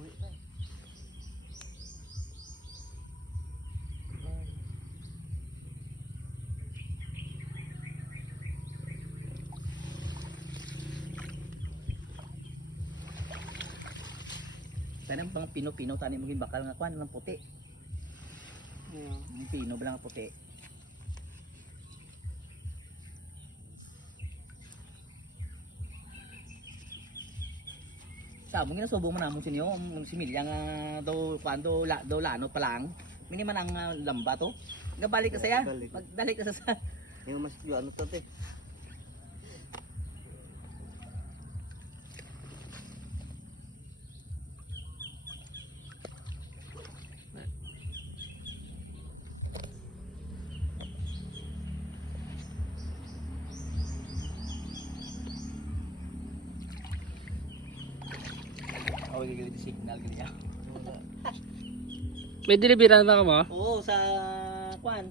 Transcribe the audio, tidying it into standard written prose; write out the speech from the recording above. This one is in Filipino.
buhi pa. Tanang pang pino-pino tani maging bakal nga kwan ng puti. Yung pino ba lang puti. Sa mo ginasubo man namon sinyo si Milya nga daw kwando daw lanot pa lang. Mini man ang lamba to. Gabalik ka saya. Magdali ka sa Yung mas yung ano to te. oh gigil signal gini ya. May delivery na ka ba? Oo sa kwan.